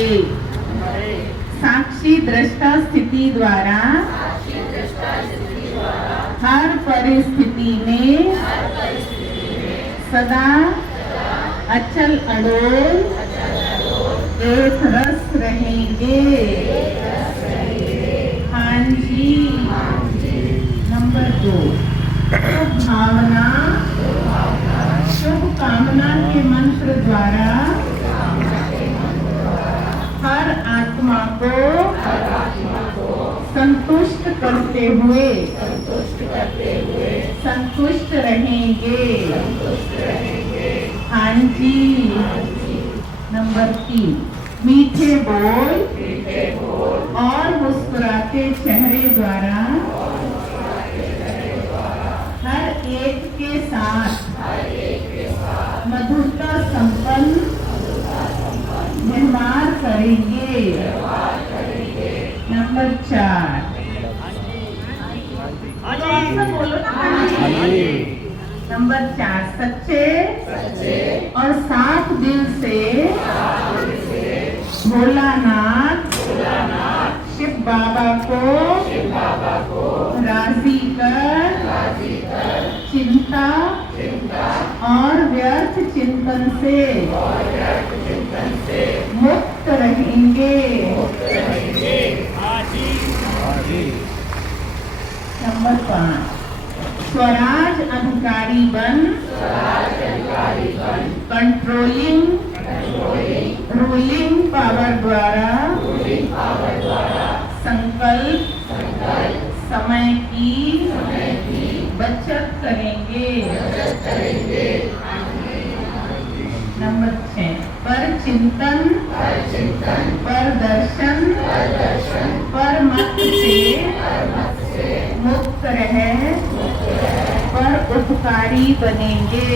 एक, साक्षी दृष्टा स्थिति द्वारा हर परिस्थिति में सदा अचल अड़ोल एक रस रहेंगे। हाँ जी। नंबर 2, शुभ भावना शुभ कामना के मंत्र द्वारा हर आत्मा को संतुष्ट करते हुए संतुष्ट रहेंगे। हाँ जी। नंबर 3, मीठे बोल और मुस्कुराते चेहरे द्वारा हर एक के साथ मधुरता संपन्न व्यवहार करेंगे। नंबर 4, बोलो ना। नंबर 4, सच्चे और साफ दिल से भोलानाथ शिव बाबा को राजी कर चिंता और व्यर्थ चिंतन से मुक्त रहेंगे। नंबर 5, स्वराज अधिकारी बन कंट्रोलिंग रूलिंग पावर द्वारा संकल्प समय की बचत करेंगे। नंबर 6, पर चिंतन पर दर्शन पर मत से मुक्त रहे पर उपकारी बनेंगे।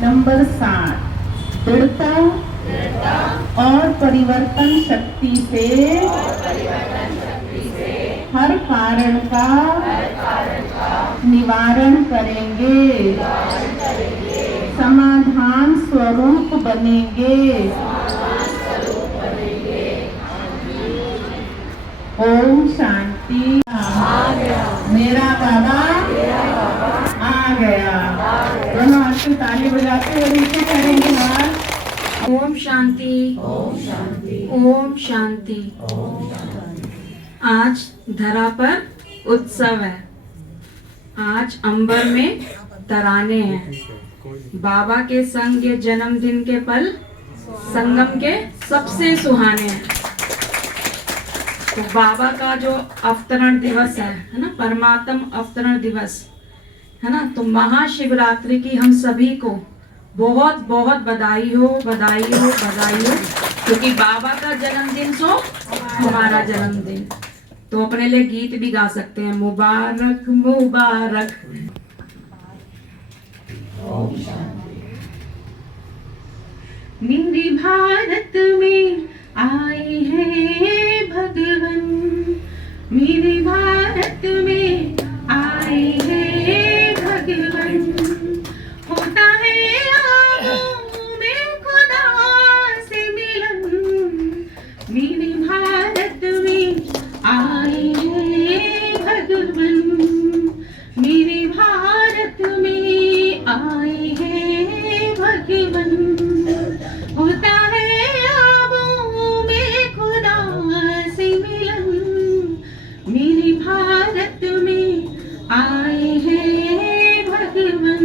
नंबर 7, दृढ़ता और परिवर्तन शक्ति से हर कारण का निवारण करेंगे। समाधान स्वरूप बनेंगे। ओम शांति। मेरा बाबा आ गया। दोनों हाथ से ताली बजाते हुए नीचे करेंगे हाथ। ओम शांति। ओम शांति। ओम शांति। आज धरा पर उत्सव है। आज अंबर में तराने हैं। बाबा के संग ये जन्मदिन के पल संगम के सबसे सुहाने हैं। तो बाबा का जो अवतरण दिवस है ना, परमात्म अवतरण दिवस है ना, तो महाशिवरात्रि की हम सभी को बहुत बहुत बधाई हो, बधाई हो, बधाई हो, क्योंकि बाबा का जन्मदिन सो हमारा जन्मदिन। तो अपने लिए गीत भी गा सकते हैं, मुबारक मुबारक। मेरे भारत में आए हैं भगवन, मेरे भारत में आए हैं भगवन। होता है आँखों में खुदा से मिलन, मेरे भारत में आए हैं भगवन, मेरे भारत में आए हैं भगवन। होता है आँखों में खुदा से मिलन, मेरे भारत में आए हैं भगवन।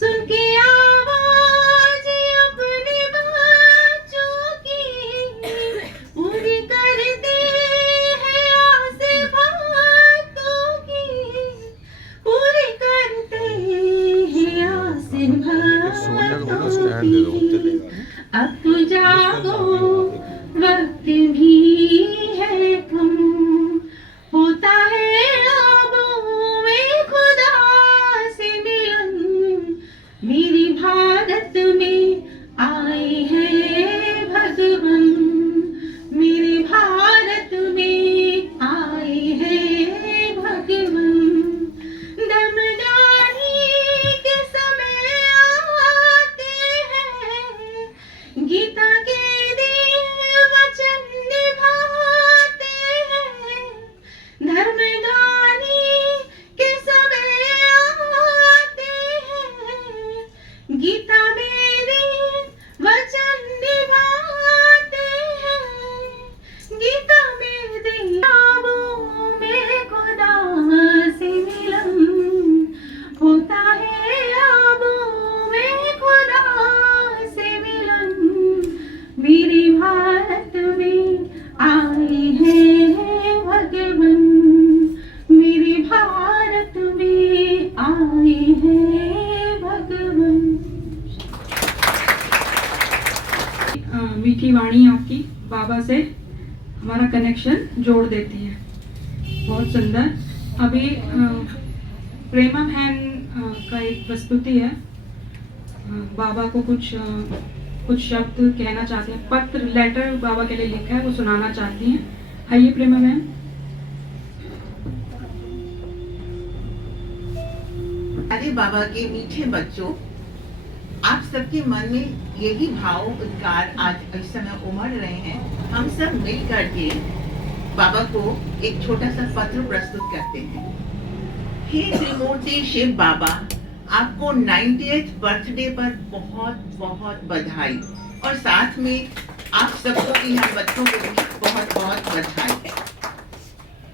सुन के आवाज अपने बच्चों की पूरी करते हैं आस भक्तों की, पूरी करते हैं आस भक्तों की। अब तो जागो वक्त भी है कम, होता है ख्वाबों में खुदा से मिलन, मेरे भारत में आए हैं भगवन, मेरे भारत में आए हैं भगवन। दमदारी के समय आते मीठी वाणी आपकी बाबा से हमारा कनेक्शन जोड़ देती है। बहुत सुंदर। अभी प्रेमा बहन का एक प्रस्तुति है। बाबा को कुछ शब्द कहना चाहती हैं, पत्र लेटर बाबा के लिए लिखा है, वो सुनाना चाहती हैं। आइए प्रेमा बहन। अरे बाबा के मीठे बच्चों, आप सबके मन में यही भाव उद्गार आज इस समय उमड़ रहे हैं। हम सब मिल करके बाबा को एक छोटा सा पत्र प्रस्तुत करते हैं। हे त्रिमूर्ति शिव बाबा, आपको 90th बर्थडे पर बहुत बहुत बधाई, और साथ में आप सबको भी, हम बच्चों को भी बहुत बहुत बधाई।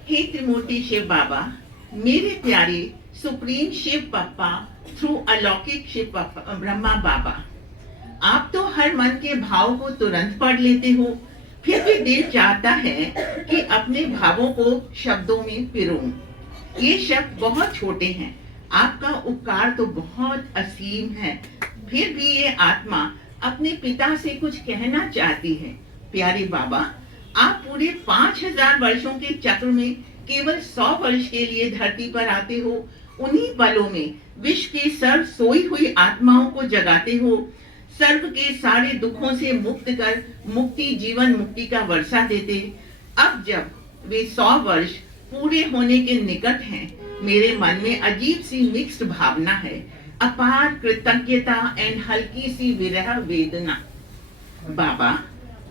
हे त्रिमूर्ति शिव बाबा, मेरे प्यारे सुप्रीम शिव पप्पा थ्रू अलौकिक शिव पप्पा ब्रह्मा बाबा, आप तो हर मन के भाव को तुरंत पढ़ लेते हो, फिर भी दिल चाहता है कि अपने भावों को शब्दों में पिरोऊं। ये शब्द बहुत छोटे हैं, आपका उपकार तो बहुत असीम है, फिर भी ये आत्मा अपने पिता से कुछ कहना चाहती है। प्यारे बाबा, आप पूरे 5000 वर्षों के चक्र में केवल 100 वर्ष के लिए धरती पर आते हो। उन्हीं पलों में विश्व की सर्व सोई हुई आत्माओं को जगाते हो, सर्व के सारे दुखों से मुक्त कर मुक्ति, जीवन मुक्ति का वर्षा देते। अब जब वे 100 वर्ष पूरे होने के निकट हैं, मेरे मन में अजीब सी मिक्स्ड भावना है, अपार कृतज्ञता एंड हल्की सी विरह वेदना। बाबा,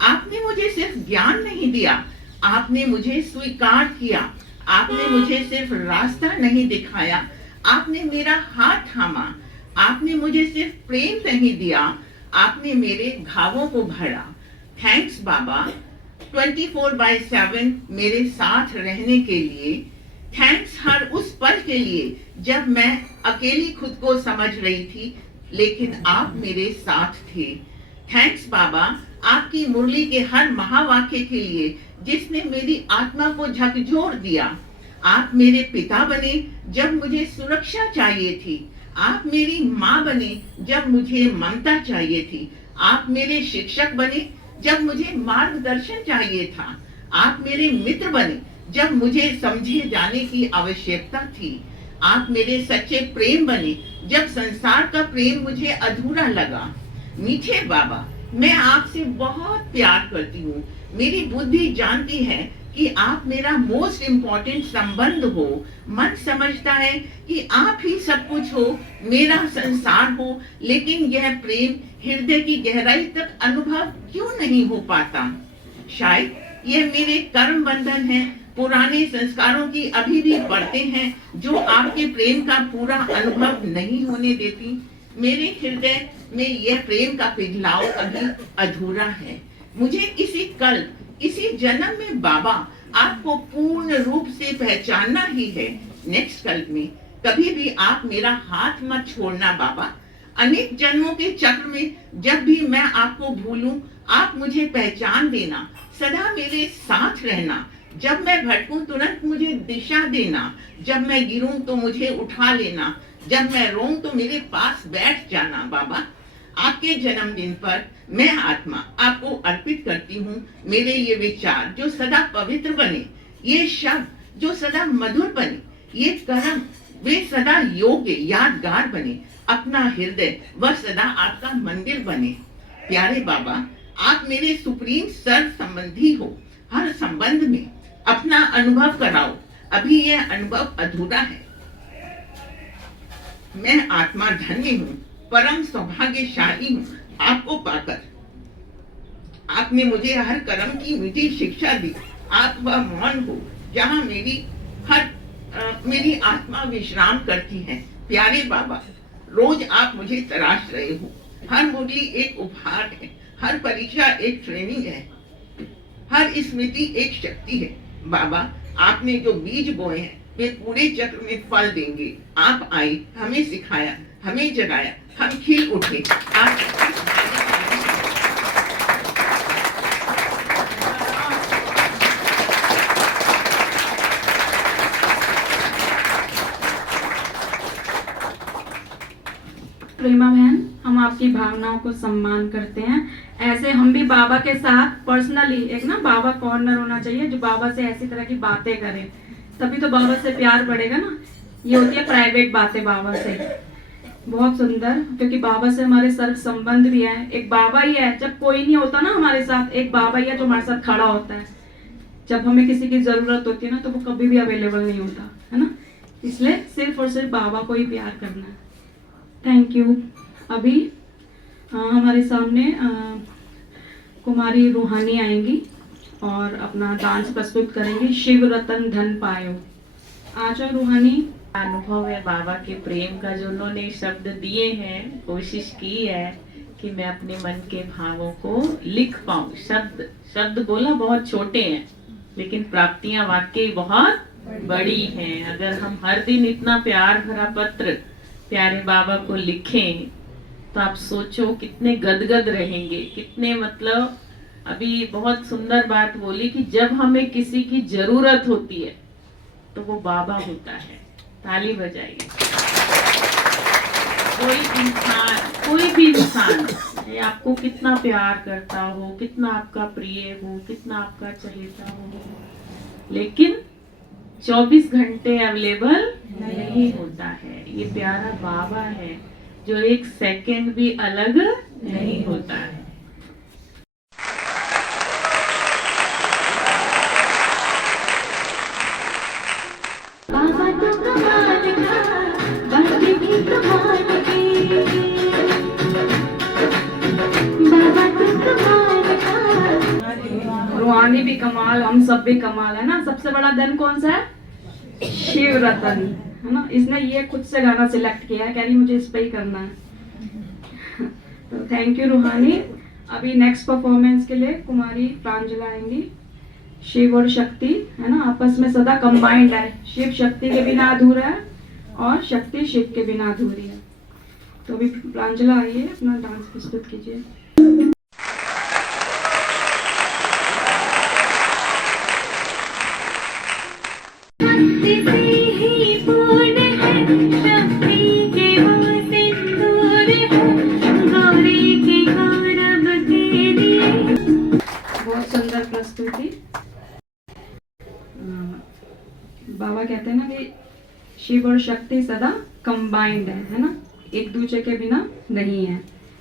आपने मुझे सिर्फ ज्ञान नहीं दिया, आपने मुझे स्वीकार किया। आपने मुझे सिर्फ रास्ता नहीं दिखाया, आपने मेरा हाथ थामा। आपने मुझे सिर्फ प्रेम नहीं दिया, आपने मेरे घावों को भरा। थैंक्स बाबा, 24/7 मेरे साथ रहने के लिए। थैंक्स हर उस पल के लिए जब मैं अकेली खुद को समझ रही थी, लेकिन आप मेरे साथ थे। थैंक्स बाबा, आपकी मुरली के हर महावाक्य के लिए जिसने मेरी आत्मा को झकझोर दिया। आप मेरे पिता बने जब मुझे सुरक्षा चाहिए थी, आप मेरी माँ बने जब मुझे ममता चाहिए थी, आप मेरे शिक्षक बने जब मुझे मार्गदर्शन चाहिए था, आप मेरे मित्र बने जब मुझे समझे जाने की आवश्यकता थी, आप मेरे सच्चे प्रेम बने जब संसार का प्रेम मुझे अधूरा लगा। मीठे बाबा, मैं आपसे बहुत प्यार करती हूँ। मेरी बुद्धि जानती है कि आप मेरा मोस्ट इम्पोर्टेंट संबंध हो। मन समझता है कि आप ही सब कुछ हो, मेरा संसार हो, लेकिन यह प्रेम हृदय की गहराई तक अनुभव क्यों नहीं हो पाता? शायद यह मेरे कर्म बंधन है, पुराने संस्कारों की अभी भी बढ़ते हैं जो आपके प्रेम का पूरा अनुभव नहीं होने देती। मेरे हृदय में यह प्रेम का पिघलाव अभी अधूरा है। मुझे इसी जन्म में बाबा आपको पूर्ण रूप से पहचानना ही है। नेक्स्ट कल्प में कभी भी आप मेरा हाथ मत छोड़ना बाबा। अनेक जन्मों के चक्र में जब भी मैं आपको भूलूं, आप मुझे पहचान देना, सदा मेरे साथ रहना। जब मैं भटकूं तुरंत मुझे दिशा देना, जब मैं गिरूं तो मुझे उठा लेना, जब मैं रोऊं तो मेरे पास बैठ जाना। बाबा, आपके जन्मदिन पर मैं आत्मा आपको अर्पित करती हूँ। मेरे ये विचार जो सदा पवित्र बने, ये शब्द जो सदा मधुर बने, ये कर्म वे सदा योग्य यादगार बने। अपना हृदय वह सदा आपका मंदिर बने। प्यारे बाबा, आप मेरे सुप्रीम सर्व संबंधी हो। हर संबंध में अपना अनुभव कराओ, अभी यह अनुभव अधूरा है। मैं आत्मा धन्य हूँ, परम सौभाग्यशाली हूँ आपको पाकर। आपने मुझे हर कर्म की मीठी शिक्षा दी। आप वह मौन हो जहाँ मेरी आत्मा विश्राम करती है। प्यारे बाबा, रोज आप मुझे तराश रहे हो। हर मुरली एक उपहार है, हर परीक्षा एक ट्रेनिंग है, हर स्मृति एक शक्ति है। बाबा, आपने जो बीज बोए हैं वे पूरे चक्र में फल देंगे। आप आए, हमें सिखाया, हमें जगाया, हम खिल उठे। प्रेमा बहन, हम आपकी भावनाओं को सम्मान करते हैं। ऐसे हम भी बाबा के साथ पर्सनली एक ना बाबा कॉर्नर होना चाहिए, जो बाबा से ऐसी तरह की बातें करे, तभी तो बाबा से प्यार बढ़ेगा ना। ये होती है प्राइवेट बातें बाबा से। बहुत सुंदर, क्योंकि बाबा से हमारे सर्व संबंध भी है। एक बाबा ही है, जब कोई नहीं होता ना हमारे साथ, एक बाबा ही है जो हमारे साथ खड़ा होता है। जब हमें किसी की जरूरत होती है ना, तो वो कभी भी अवेलेबल नहीं होता है ना। इसलिए सिर्फ और सिर्फ बाबा को ही प्यार करना है। Thank you. अभी हमारे सामने कुमारी रूहानी आएंगी और अपना डांस प्रस्तुत करेंगी, शिव रतन धन पायो। आ जाओ रूहानी। अनुभव है बाबा के प्रेम का, जो उन्होंने शब्द दिए हैं, कोशिश की है कि मैं अपने मन के भावों को लिख पाऊं। शब्द बोला बहुत छोटे हैं, लेकिन प्राप्तियां वाकई बहुत बड़ी हैं। अगर हम हर दिन इतना प्यार भरा पत्र प्यारे बाबा को लिखें, तो आप सोचो कितने गदगद रहेंगे, कितने मतलब। अभी बहुत सुंदर बात बोली कि जब हमें किसी की जरूरत होती है तो वो बाबा होता है। ताली बजाइए। कोई भी इंसान आपको कितना प्यार करता हो, कितना आपका प्रिय हो, कितना आपका चहेता हो, लेकिन 24 घंटे अवेलेबल नहीं होता है। ये प्यारा बाबा है जो एक सेकंड भी अलग नहीं होता है। रूहानी भी कमाल, हम सब भी कमाल है ना। सबसे बड़ा धन कौन सा है? शिव रतन, है ना। इसने ये खुद से गाना सिलेक्ट किया है, कह रही मुझे इस पे ही करना है। तो थैंक यू रूहानी। अभी नेक्स्ट परफॉर्मेंस के लिए कुमारी प्रांजला आएंगी। शिव और शक्ति है ना, आपस में सदा कंबाइंड है। शिव शक्ति के बिना अधूरा है और शक्ति शिव के बिना अधूरी है। तो अभी प्रांजला आइए, अपना डांस प्रस्तुत कीजिए। बहुत सुंदर प्रस्तुति। बाबा कहते हैं ना कि शिव और शक्ति सदा कंबाइंड है ना, एक दूसरे के बिना नहीं है।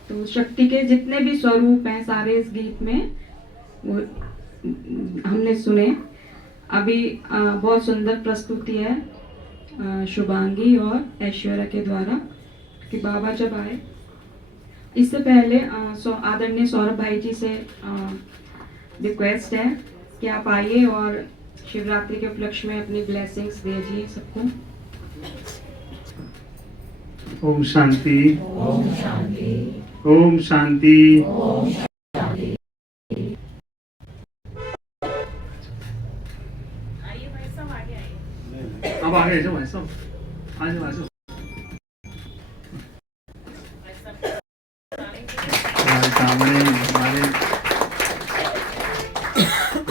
तो शक्ति के जितने भी स्वरूप हैं सारे इस गीत में वो हमने सुने। अभी बहुत सुंदर प्रस्तुति है शुभांगी और ऐश्वर्या के द्वारा, कि बाबा जब आए। इससे पहले आदरणीय सौरभ भाई जी से रिक्वेस्ट है कि आप आइए और शिवरात्रि के उपलक्ष्य में अपनी ब्लेसिंग्स दीजिए सबको। ओम शांति, ओम शांति, ओम शांति। अब आगे जाओ भाई साहब, आ जाओ आ जाओ। हमारे सामने हमारे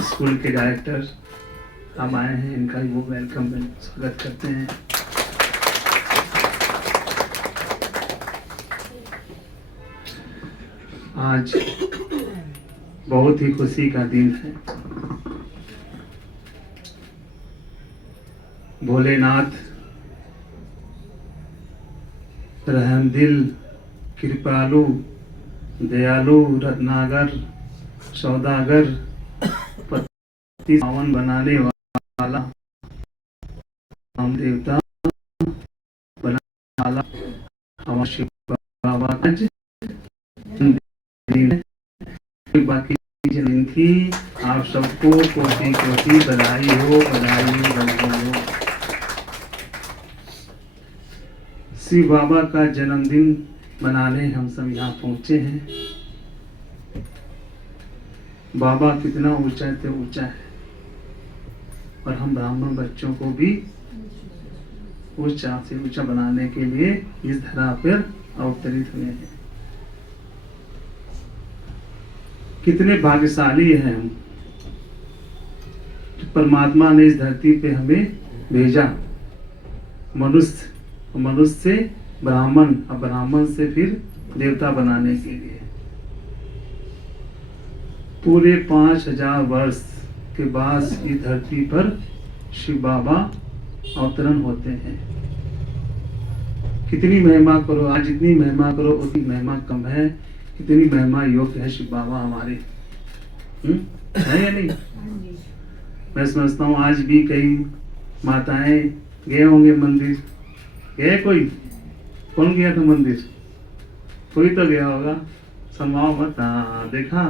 स्कूल के डायरेक्टर हम आए हैं, इनका वो वेलकम स्वागत करते हैं। आज बहुत ही खुशी का दिन है। भोलेनाथ रहमदिल, कृपालु, दयालु, रत्नागर, सौदागर, पति पावन बनाने वाला, हम देवता बनाने वाला हमारे शिव बाबा का बाकी जमीन थी। आप सबको कोटि कोटि बधाई हो, बधाई हो, बधाई हो। शिव बाबा का जन्मदिन मनाने हम सब यहाँ पहुँचे हैं। बाबा कितना ऊंचा से ऊंचा है, और हम ब्राह्मण बच्चों को भी ऊंचा से ऊंचा बनाने के लिए इस धरा पर अवतरित हुए हैं। कितने भाग्यशाली हैं हम, परमात्मा ने इस धरती पे हमें भेजा। मनुष्य से ब्राह्मण, और ब्राह्मण से फिर देवता बनाने के लिए। पूरे 5000 वर्ष के बाद इस धरती पर शिव बाबा अवतरण होते हैं। कितनी महिमा करो, आज जितनी महिमा करो उतनी महिमा कम है। कितनी महिमा योग्य है शिव बाबा हमारे, है या नहीं? मैं समझता हूँ आज भी कई माताएं गए होंगे मंदिर। गए कोई? कौन गया था मंदिर? कोई तो गया होगा, समाओ मत। हाँ देखा,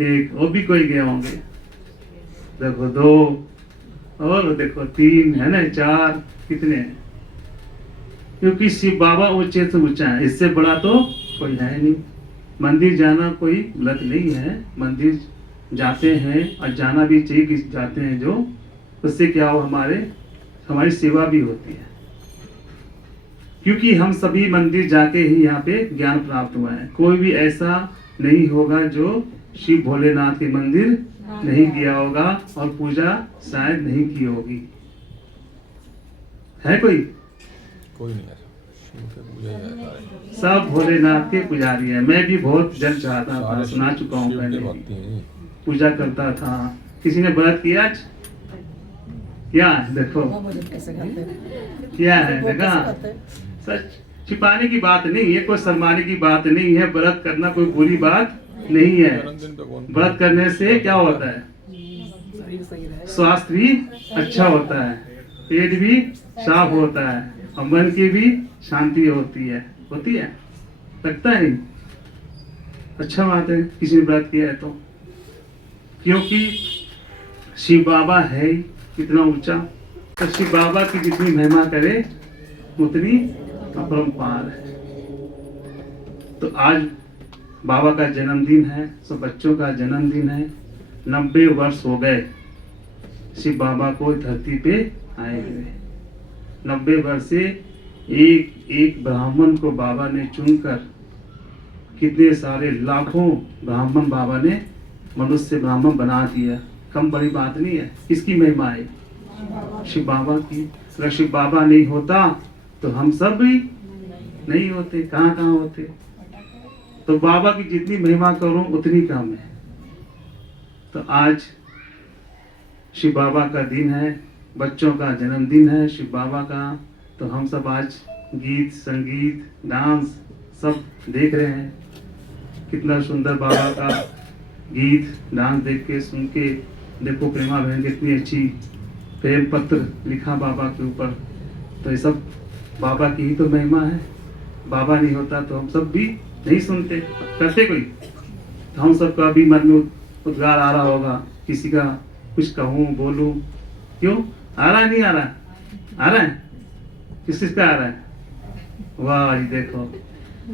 एक वो भी कोई गए होंगे। देखो 2 और देखो 3 है ना, 4 कितने हैं? क्योंकि शिव बाबा ऊंचे से ऊंचा है, इससे बड़ा तो कोई है नहीं। मंदिर जाना कोई गलत नहीं है, मंदिर जाते हैं और जाना भी चाहिए कि जाते हैं जो, उससे क्या हो हमारी सेवा भी होती है। क्योंकि हम सभी मंदिर जाके ही यहाँ पे ज्ञान प्राप्त हुआ है। कोई भी ऐसा नहीं होगा जो शिव भोलेनाथ के मंदिर नहीं गया होगा और पूजा शायद नहीं की होगी। है कोई? कोई नहीं है, शिव के पूजा ही है। सब भोलेनाथ के पुजारी है। मैं भी बहुत जल चाहता था, सुना चुका हूँ शिव के पहले भक्ति हैं। पूजा करता था। किसी ने व्रत किया आज? क्या है? देखो क्या है, देखा? सच छिपाने की बात नहीं है, कोई शर्माने की बात नहीं है। व्रत करना कोई बुरी बात नहीं है। व्रत करने से क्या होता है? स्वास्थ्य भी अच्छा होता है, पेट भी साफ होता है और मन की भी शांति होती है। लगता है नहीं? अच्छा बात है किसी ने व्रत किया है तो, क्योंकि शिव बाबा है ही कितना ऊंचा। तो शिव बाबा की जितनी महिमा करे उतनी अपरंपार है। तो आज बाबा का जन्मदिन है, सब बच्चों का जन्मदिन है। 90 वर्ष हो गए शिव बाबा को धरती पे आए हुए। 90 वर्ष से एक ब्राह्मण को बाबा ने चुनकर कितने सारे लाखों ब्राह्मण बाबा ने मनुष्य ब्राह्मण बना दिया। कम बड़ी बात नहीं है। किसकी महिमा है? शिव बाबा की। अगर शिव बाबा नहीं होता तो हम सब भी नहीं होते, कहाँ होते। तो बाबा की जितनी महिमा करूं उतनी कम है। तो आज शिव बाबा का दिन है, बच्चों का जन्मदिन है शिव बाबा का। तो हम सब आज गीत संगीत डांस सब देख रहे हैं। कितना सुंदर बाबा का गीत डांस देख के सुन के। देखो प्रेमा बहन कितनी अच्छी प्रेम पत्र लिखा बाबा के ऊपर। तो ये सब बाबा की ही तो महिमा है। बाबा नहीं होता तो हम सब भी नहीं सुनते, करते कोई। तो हम सबका भी मन में उद्गार आ रहा होगा, किसी का कुछ कहूँ बोलूँ। क्यों आ रहा है? नहीं आ रहा? आ रहा है? किस चीज का आ रहा है? वाह जी देखो।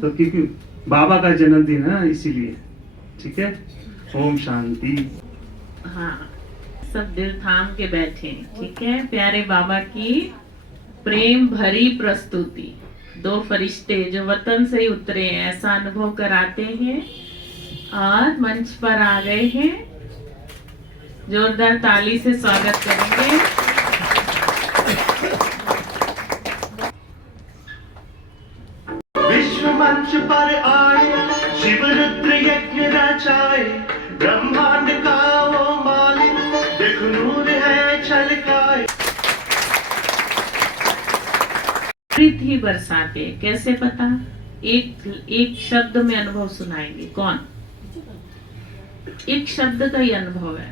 तो क्योंकि बाबा का जन्मदिन है इसीलिए। ठीक है, ओम शांति। हाँ, सब दिल थाम के बैठे। ठीक है, प्यारे बाबा की प्रेम भरी प्रस्तुति। 2 फरिश्ते जो वतन से ही उतरे हैं ऐसा अनुभव कराते हैं और मंच पर आ गए हैं। जोरदार ताली से स्वागत करेंगे। विश्व मंच पर आए शिव रुद्र यज्ञ रचाए, ब्रह्मांड का वो मालिक देख नूर है छलकाए। अमृत ही बरसाते। कैसे पता? एक शब्द में अनुभव सुनाएंगे। कौन? एक शब्द का ही अनुभव है।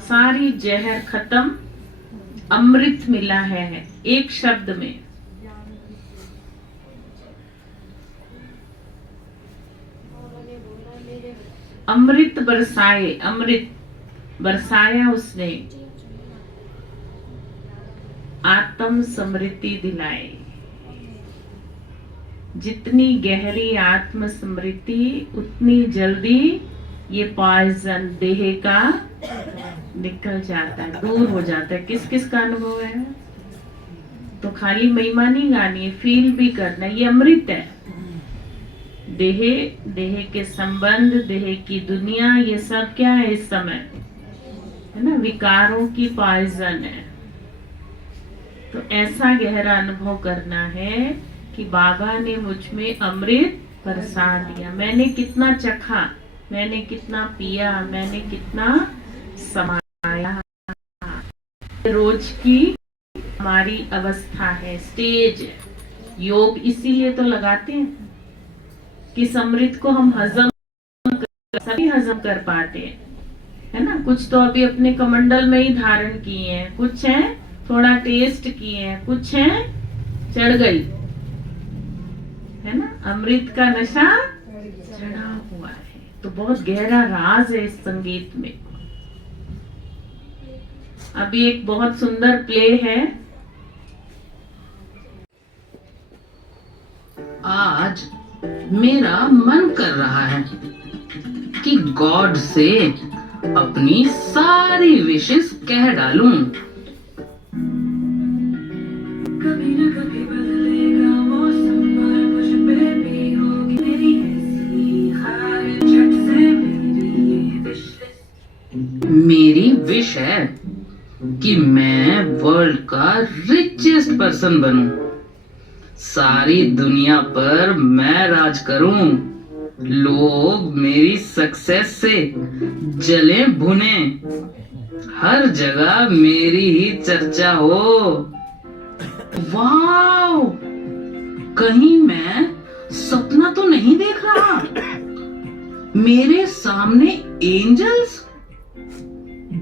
सारी जहर खत्म, अमृत मिला है एक शब्द में। अमृत बरसाए, अमृत बरसाया उसने, आत्म समृद्धि दिलाए। जितनी गहरी आत्म स्मृति उतनी जल्दी ये पॉइजन देह का निकल जाता है, दूर हो जाता है। किस किस का अनुभव है? तो खाली महिमा नहीं गानी है, फील भी करना। ये अमृत है। देह के संबंध, देह की दुनिया, ये सब क्या है इस समय? है ना, विकारों की पॉइजन है। तो ऐसा गहरा अनुभव करना है कि बाबा ने मुझ में अमृत बरसा दिया। मैंने कितना चखा, मैंने कितना पिया, मैंने कितना समाया। रोज की हमारी अवस्था है, स्टेज है। योग इसीलिए तो लगाते हैं कि इस अमृत को हम सभी हजम कर पाते हैं, है ना। कुछ तो अभी अपने कमंडल में ही धारण किए हैं, कुछ हैं थोड़ा टेस्ट किए हैं, कुछ हैं चढ़ गई, है ना। अमृत का नशा चढ़ा हुआ है। तो बहुत गहरा राज है इस संगीत में। अभी एक बहुत सुंदर प्ले है। आज मेरा मन कर रहा है कि गॉड से अपनी सारी विशेस कह डालूं। कभी न कभी बदलेगा मौसम और मुझ पे भी होगी मेरी ऐसी ख्वाहिश, झट से मेरी विश। मेरी विश है कि मैं वर्ल्ड का रिचेस्ट पर्सन बनूं, सारी दुनिया पर मैं राज करूं, लोग मेरी सक्सेस से जले भुने, हर जगह मेरी ही चर्चा हो। वाओ, कहीं मैं सपना तो नहीं देख रहा? मेरे सामने angels.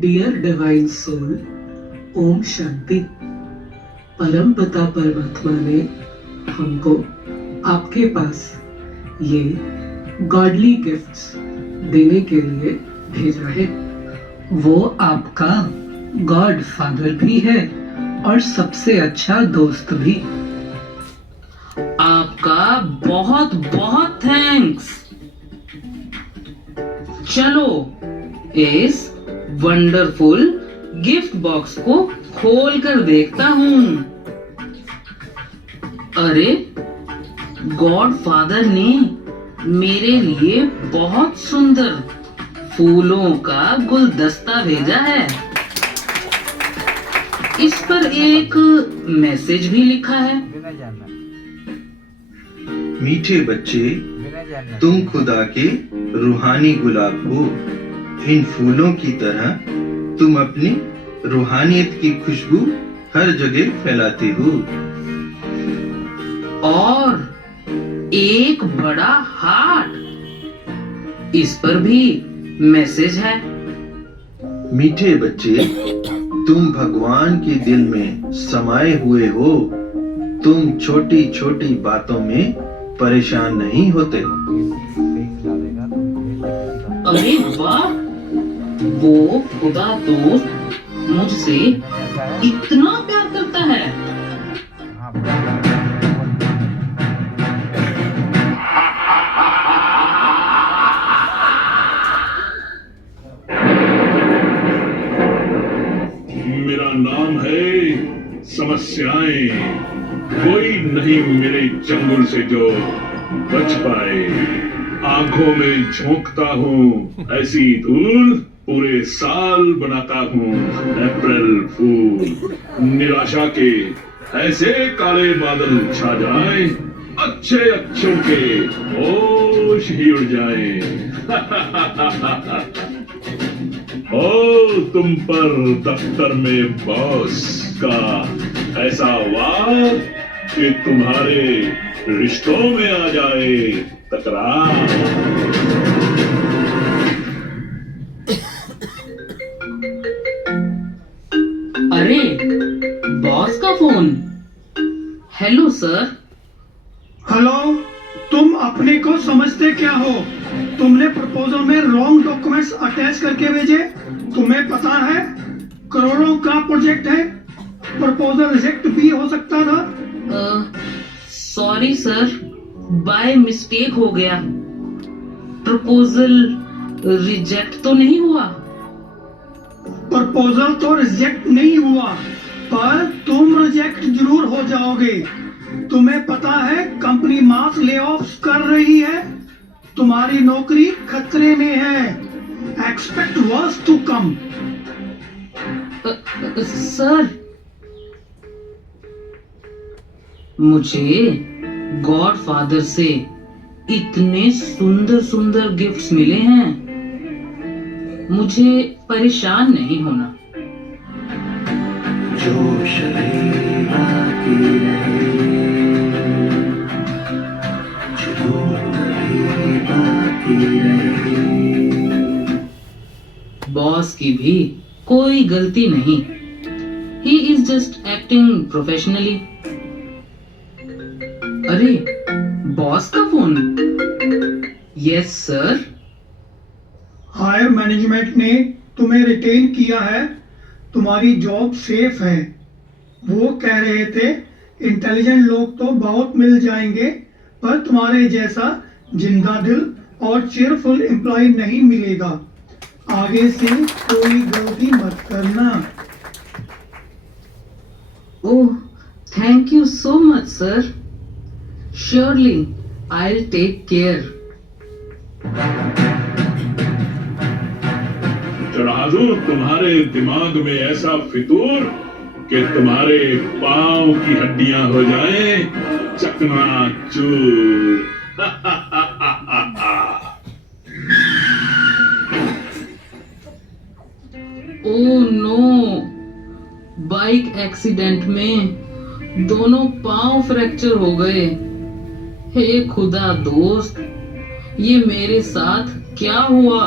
Dear divine soul, Om Shanti. परम पिता परमात्मा ने हमको आपके पास ये गॉडली गिफ्ट्स देने के लिए भेजा है। वो आपका गॉड फादर भी है और सबसे अच्छा दोस्त भी। आपका बहुत बहुत थैंक्स। चलो इस वंडरफुल गिफ्ट बॉक्स को खोल कर देखता हूँ। अरे, गॉड फादर ने मेरे लिए बहुत सुंदर फूलों का गुलदस्ता भेजा है। इस पर एक मैसेज भी लिखा है। मीठे बच्चे, तुम खुदा के रूहानी गुलाब हो। इन फूलों की तरह तुम अपनी रूहानियत की खुशबू हर जगह फैलाते हो। और एक बड़ा हार्ट, इस पर भी मैसेज है। मीठे बच्चे, तुम भगवान के दिल में समाये हुए हो। तुम छोटी छोटी बातों में परेशान नहीं होते। अरे वाह, वो खुदा तो मुझसे इतना प्यार करता है। मेरा नाम है समस्याएं। कोई नहीं मेरे चंगुल से जो बच पाए। आंखों में झोंकता हूँ ऐसी धूल, पूरे साल बनाता हूँ अप्रैल फूल। निराशा के ऐसे काले बादल छा जाएं, अच्छे अच्छों के होश ही उड़ जाएं। ओ तुम पर दफ्तर में बॉस का ऐसा वार कि तुम्हारे रिश्तों में आ जाए तकरार। अरे, बॉस का फोन। Hello sir. हेलो, तुम अपने को समझते क्या हो? तुमने प्रपोजल में रॉन्ग डॉक्यूमेंट्स अटैच करके भेजे। तुम्हें पता है करोड़ों का प्रोजेक्ट है, प्रपोजल रिजेक्ट भी हो सकता था। सॉरी सर, बाय मिस्टेक हो गया। प्रपोजल रिजेक्ट तो नहीं हुआ? प्रपोजल तो रिजेक्ट नहीं हुआ, पर तुम रिजेक्ट जरूर हो जाओगे। तुम्हें पता है कंपनी मास ले ऑफ कर रही है, तुम्हारी नौकरी खतरे में है। Expect worse to come. Sir, मुझे गॉडफादर से इतने सुंदर सुंदर गिफ्ट्स मिले हैं, मुझे परेशान नहीं होना। जो शरीर बाकी रहे, जो कभी बाकी रहे। बॉस की भी कोई गलती नहीं। He is just acting professionally. अरे, बॉस का phone. Yes sir. Higher management ने तुम्हें रिटेन किया है, तुम्हारी जॉब सेफ है। वो कह रहे थे इंटेलिजेंट लोग तो बहुत मिल जाएंगे, पर तुम्हारे जैसा जिंदा दिल और चेयरफुल एम्प्लॉय नहीं मिलेगा। आगे से कोई गलती मत करना। Oh, thank you so much sir. Surely I'll take care. चढ़ा दूं तुम्हारे दिमाग में ऐसा फितूर कि तुम्हारे पांव की हड्डियां हो जाएं चकनाचूर। ओह नो, बाइक एक्सीडेंट में दोनों पांव फ्रैक्चर हो गए। हे खुदा दोस्त, ये मेरे साथ क्या हुआ?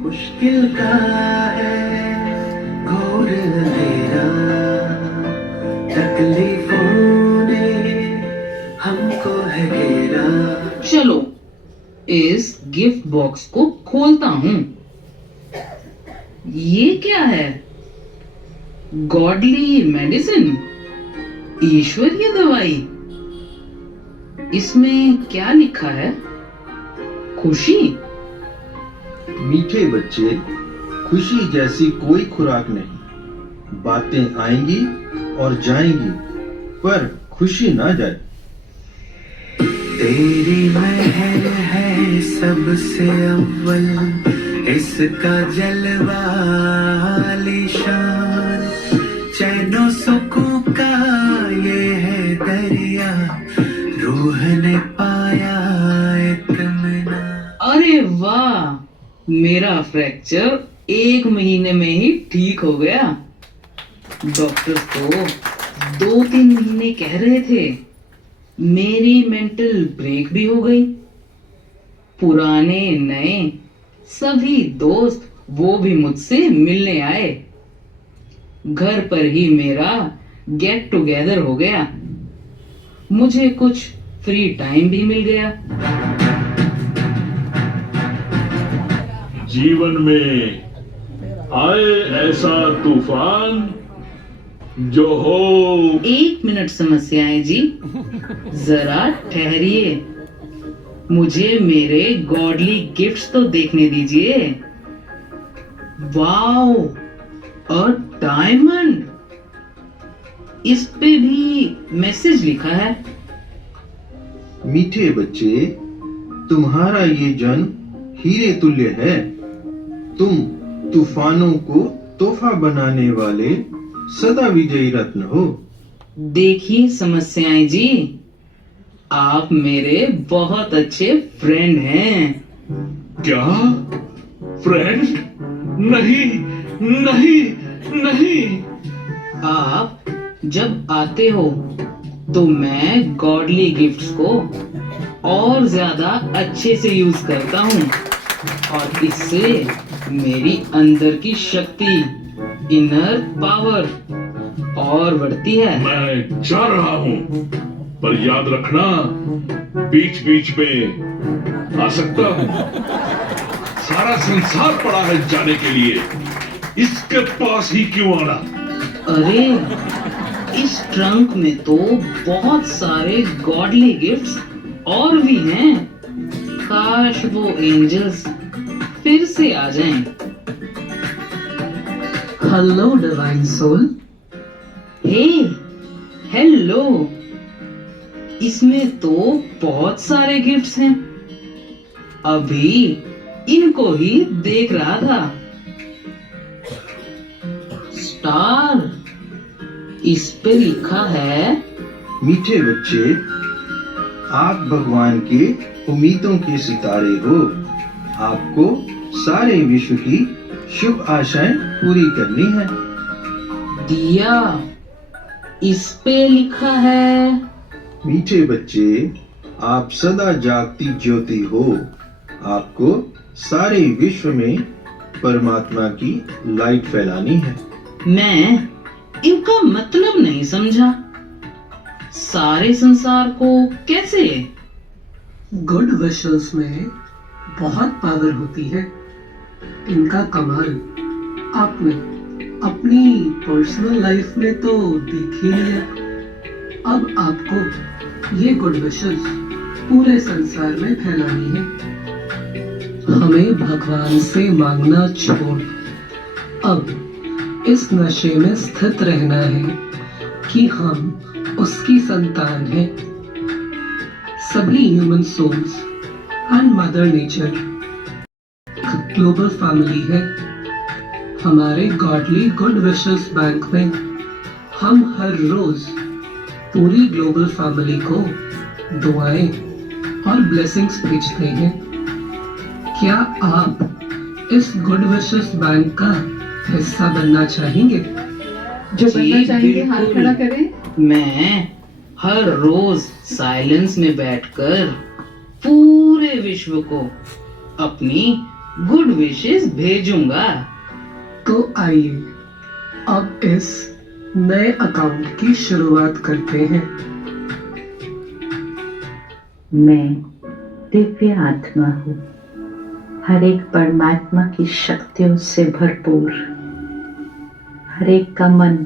मुश्किल का है घोर अंधेरा, तकलीफों ने हमको है घेरा। चलो इस गिफ्ट बॉक्स को खोलता हूँ। ये क्या है? गॉडली मेडिसिन, ईश्वरीय दवाई। इसमें क्या लिखा है? खुशी। मीठे बच्चे, खुशी जैसी कोई खुराक नहीं। बातें आएंगी और जाएंगी, पर खुशी ना जाए। तेरी महल है सबसे अव्वल, इसका जलवा आलीशान। चैनो सुकून का ये है दरिया, रूह ने पाया इत्मीनान। अरे वाह, मेरा फ्रैक्चर 1 महीने में ही ठीक हो गया। डॉक्टर तो 2-3 महीने कह रहे थे। मेरी मेंटल ब्रेक भी हो गई। पुराने नए सभी दोस्त वो भी मुझसे मिलने आए। घर पर ही मेरा गेट टुगेदर हो गया। मुझे कुछ फ्री टाइम भी मिल गया। जीवन में आए ऐसा तूफान जो हो। 1 मिनट समस्याएं जी, जरा ठहरिए। मुझे मेरे गॉडली गिफ्ट्स तो देखने दीजिए। Wow, a diamond. इस पे भी मैसेज लिखा है। मीठे बच्चे, तुम्हारा ये जन्म हीरे तुल्य है। तुम तूफानों को तोहफा बनाने वाले सदा विजयी रत्न हो। देखिए समस्याएं जी, आप मेरे बहुत अच्छे फ्रेंड हैं। क्या? फ्रेंड? नहीं नहीं नहीं। आप जब आते हो तो मैं गॉडली गिफ्ट्स को और ज्यादा अच्छे से यूज करता हूँ, और इससे मेरी अंदर की शक्ति, इनर पावर और बढ़ती है। मैं जा रहा हूँ, पर याद रखना बीच बीच में आ सकता हूँ। सारा संसार पड़ा है जाने के लिए, इसके पास ही क्यों आना? अरे, इस ट्रंक में तो बहुत सारे गॉडली गिफ्ट्स और भी हैं। काश वो एंजल्स फिर से आ जाएं। Hello divine soul. Hey, hello. इसमें तो बहुत सारे गिफ्ट्स हैं। अभी इनको ही देख रहा था। स्टार, इस पे लिखा है। मीठे बच्चे, आप भगवान के उम्मीदों के सितारे हो। आपको सारे विश्व की शुभ आशाएं पूरी करनी है। दिया, इस पे लिखा है। मीठे बच्चे, आप सदा जागती ज्योति हो। आपको सारे विश्व में परमात्मा की लाइट फैलानी है। मैं इनका मतलब नहीं समझा। सारे संसार को कैसे? गुड विशेस में बहुत पावर होती है। इनका कमाल आपने अपनी पर्सनल लाइफ में तो देख ही लिया। अब आपको ये गुड विशेस पूरे संसार में फैलानी है। हमें भगवान से मांगना छोड़ अब इस नशे में स्थित रहना है कि हम उसकी संतान हैं। सभी human souls and mother nature global family है। हमारे गॉडली गुड विशेस बैंक में हम हर रोज पूरी ग्लोबल फैमिली को दुआएं और ब्लेसिंग्स भेजते हैं। क्या आप इस गुड विशेस बैंक का हिस्सा बनना चाहेंगे? जो बनना चाहेंगे हाथ खड़ा करें। मैं हर रोज साइलेंस में बैठकर पूरे विश्व को अपनी गुड विशेस भेजूंगा। तो आइए अब इस नए अकाउंट की शुरुआत करते हैं। मैं दिव्य आत्मा हूँ, हर एक परमात्मा की शक्तियों से भरपूर। हर एक का मन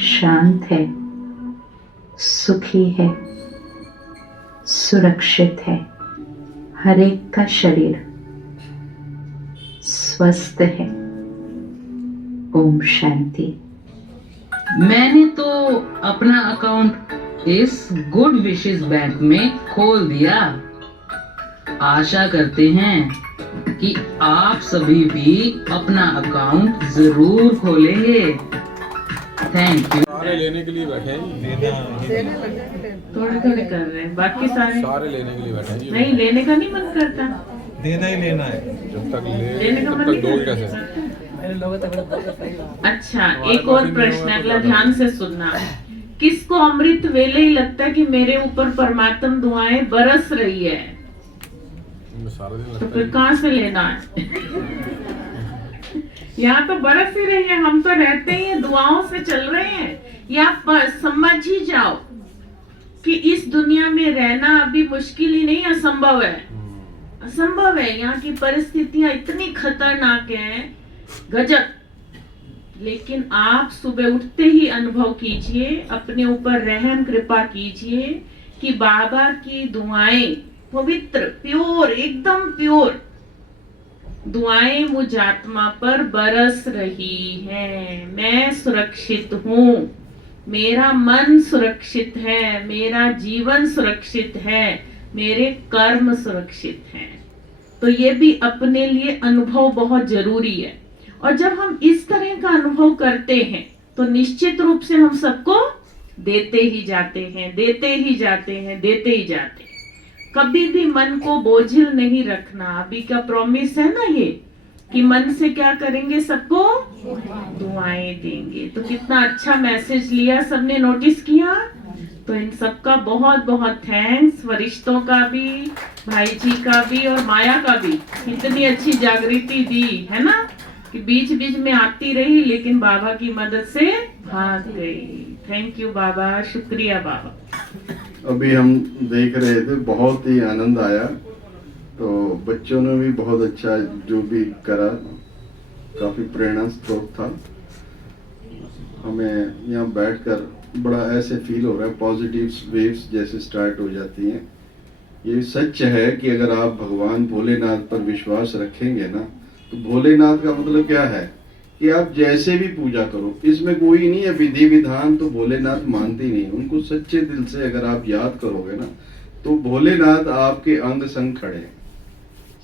शांत है, सुखी है, सुरक्षित है। हर एक का शरीर स्वस्थ है। ओम शांति। मैंने तो अपना अकाउंट इस गुड विशेस बैंक में खोल दिया। आशा करते हैं कि आप सभी भी अपना अकाउंट जरूर खोलेंगे। Thank you. सारे लेने के लिए बैठे हैं। थोड़े थोड़े कर रहे हैं, बाकी सारे लेने के लिए बैठे हैं। नहीं, लेने का नहीं मन करता। देना ही लेना है। जब तक लेने का तब मन तक नहीं दोगे करता। कैसे? अच्छा, एक और प्रश्न है, अगला ध्यान से सुनना। किसको अमृत वेले ही लगता है कि मेरे ऊपर परमात्मा दुआएं बरस रही है? सारा दिन तो लगता फिर है। कहाँ से लेना है? यहाँ तो बरस ही रही है, हम तो रहते ही हैं, दुआओं से चल रहे हैं। या समझ ही जाओ कि इस दुनिया में रहना अभी मुश्किल ही नहीं, असंभव है। असंभव है। यहाँ की परिस्थितियां इतनी खतरनाक हैं, गजब। लेकिन आप सुबह उठते ही अनुभव कीजिए, अपने ऊपर रहम कृपा कीजिए कि बाबा की दुआएं पवित्र, प्योर, एकदम प्योर दुआएं मुझ आत्मा पर बरस रही हैं। मैं सुरक्षित हूँ, मेरा मन सुरक्षित है, मेरा जीवन सुरक्षित है, मेरे कर्म सुरक्षित हैं। तो ये भी अपने लिए अनुभव बहुत जरूरी है। और जब हम इस तरह का अनुभव करते हैं तो निश्चित रूप से हम सबको देते ही जाते हैं, देते ही जाते हैं, देते ही जाते हैं। कभी भी मन को बोझिल नहीं रखना। अभी का प्रॉमिस है ना ये, कि मन से क्या करेंगे, सबको दुआएं देंगे। तो कितना अच्छा मैसेज लिया, सबने नोटिस किया। तो इन सबका बहुत बहुत थैंक्स, वरिष्ठों का भी, भाई जी का भी और माया का भी। इतनी अच्छी जागृति दी है ना, कि बीच बीच में आती रही लेकिन बाबा की मदद से भाग गई। थैंक यू बाबा, शुक्रिया बाबा। अभी हम देख रहे थे, बहुत ही आनंद आया। तो बच्चों ने भी बहुत अच्छा जो भी करा, काफी प्रेरणा स्रोत था। हमें यहाँ बैठकर बड़ा ऐसे फील हो रहा है, पॉजिटिव वेव्स जैसे स्टार्ट हो जाती हैं। ये सच है कि अगर आप भगवान भोलेनाथ पर विश्वास रखेंगे ना, तो भोलेनाथ का मतलब क्या है कि आप जैसे भी पूजा करो, इसमें कोई नहीं है विधि विधान, तो भोलेनाथ मानते ही नहीं। उनको सच्चे दिल से अगर आप याद करोगे ना, तो भोलेनाथ आपके अंग संग खड़े हैं,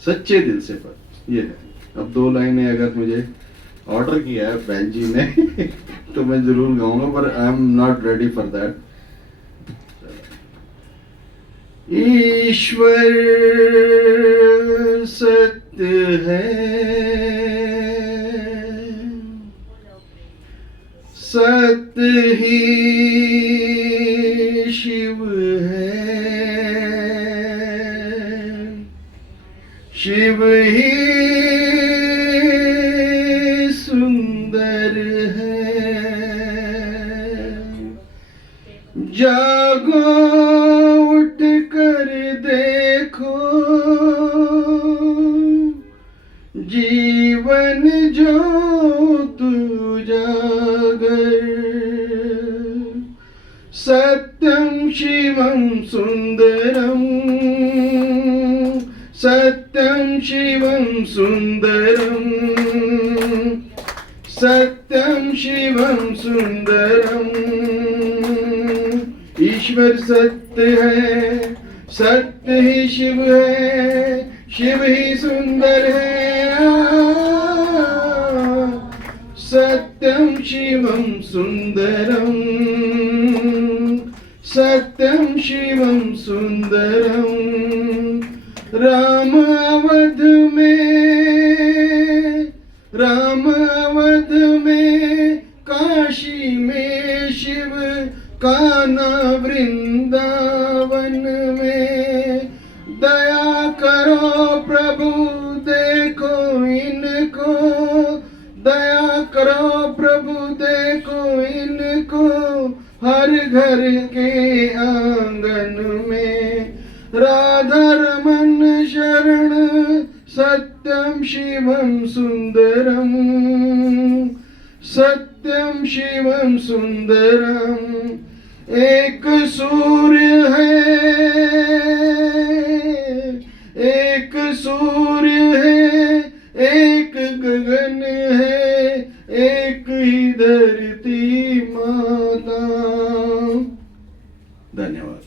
सच्चे दिल से। पर ये है। अब 2 लाइनें अगर मुझे ऑर्डर किया है बहन जी ने तो मैं जरूर गाऊंगा, पर I am not ready for that. ईश्वर सत्य है, सत्य ही शिव है, शिव ही सुंदर है। जागो उठ कर देखो, जीवन ज्योत उजागर। सत्यं शिवं सुंदरं, सत्यं शिवं सुंदरं, सत्यं शिवं सुंदरं। ईश्वर सत्य है, सत्य ही शिव है, शिव ही सुंदर है। सत्यं शिवं सुंदरं, सत्यं शिवं सुंदरं। राम अवध में काशी में शिव, कान्हा वृंदावन में। दया करो प्रभु देखो इनको, दया करो प्रभु देखो इनको, हर घर के आंगन में। राधा रमन शरण सत्यं शिवं सुंदरं, सत्यं शिवं सुंदरं। एक सूर्य है, एक सूर्य है, एक गगन है, एक ही धरती माता। धन्यवाद।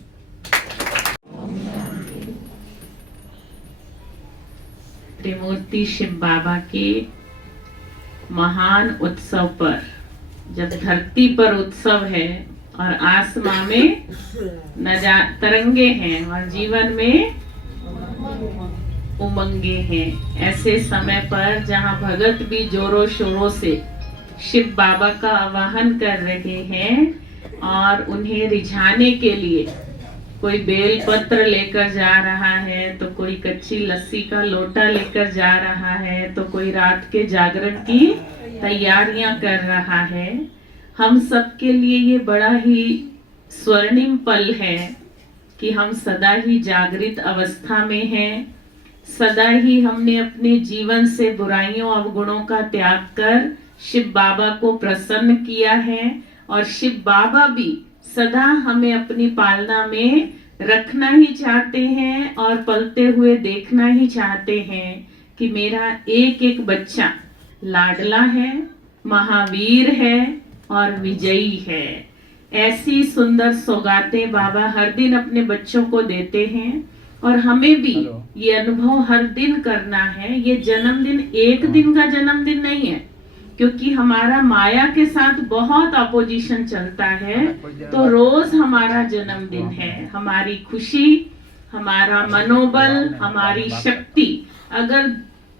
त्रिमूर्ति शिव बाबा के महान उत्सव पर, जब धरती पर उत्सव है और आसमां में तरंगे हैं और जीवन में उमंगे हैं, ऐसे समय पर जहां भगत भी जोरों शोरों से शिव बाबा का आवाहन कर रहे हैं और उन्हें रिझाने के लिए कोई बेल पत्र लेकर जा रहा है, तो कोई कच्ची लस्सी का लोटा लेकर जा रहा है, तो कोई रात के जागरण की तैयारियां कर रहा है। हम सब के लिए ये बड़ा ही स्वर्णिम पल है कि हम सदा ही जागृत अवस्था में हैं, सदा ही हमने अपने जीवन से बुराइयों अवगुणों का त्याग कर शिव बाबा को प्रसन्न किया है, और शिव बाबा भी सदा हमें अपनी पालना में रखना ही चाहते हैं और पलते हुए देखना ही चाहते हैं कि मेरा एक एक बच्चा लाडला है, महावीर है और विजयी है। ऐसी सुंदर सौगातें बाबा हर दिन अपने बच्चों को देते हैं, और हमें भी ये अनुभव हर दिन करना है। ये जन्मदिन एक दिन का जन्मदिन नहीं है, क्योंकि हमारा माया के साथ बहुत अपोजिशन चलता है, तो रोज हमारा जन्मदिन है। हमारी खुशी, हमारा मनोबल, हमारी शक्ति अगर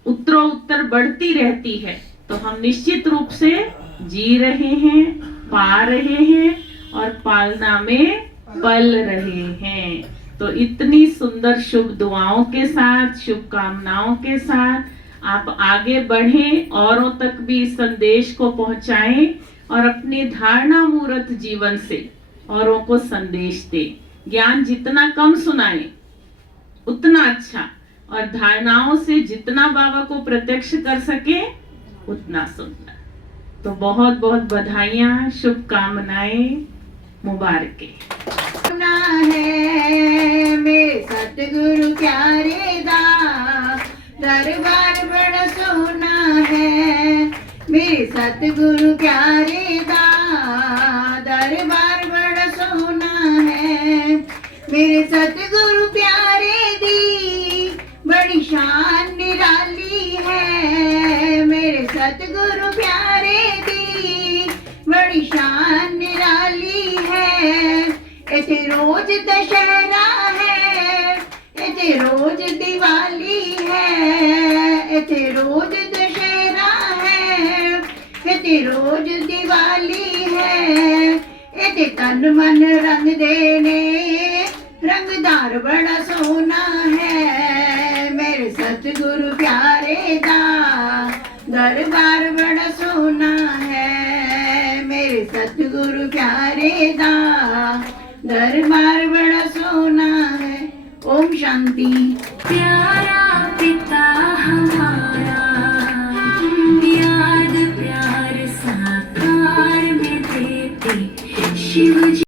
उत्तरोत्तर बढ़ती रहती है, तो हम निश्चित रूप से जी रहे हैं, पा रहे हैं और पालना में पल रहे हैं। तो इतनी सुंदर शुभ दुआओं के साथ, शुभकामनाओं के साथ आप आगे बढ़ें, औरों तक भी इस संदेश को पहुंचाएं और अपने धारणा मूर्त जीवन से औरों को संदेश दें। ज्ञान जितना कम सुनाएं उतना अच्छा, और धारणाओं से जितना बाबा को प्रत्यक्ष कर सके उतना सुंदर। तो बहुत बहुत बधाइयाँ, शुभकामनाएं, मुबारकें। है मेरे सतगुरु प्यारे दा दरबार बड़ा सोना है। मेरे सतगुरु प्यारे दा दरबार बड़ा सोना है। मेरे सतगुरु प्यारे दी बड़ी शान निराली है। मेरे सतगुरु प्यारे दी बड़ी शान निराली है। इथे रोज दशहरा है, रोज दिवाली है इथे रोज दशहरा है इथे रोज दिवाली है इथे तन मन रंग देने रंगदार बड़ा सोना है मेरे सतगुरु प्यारे दा दरबार बड़ा सोना है मेरे सतगुरु प्यारे दा दरबार बड़ा सोना है। ओम शांति। प्यार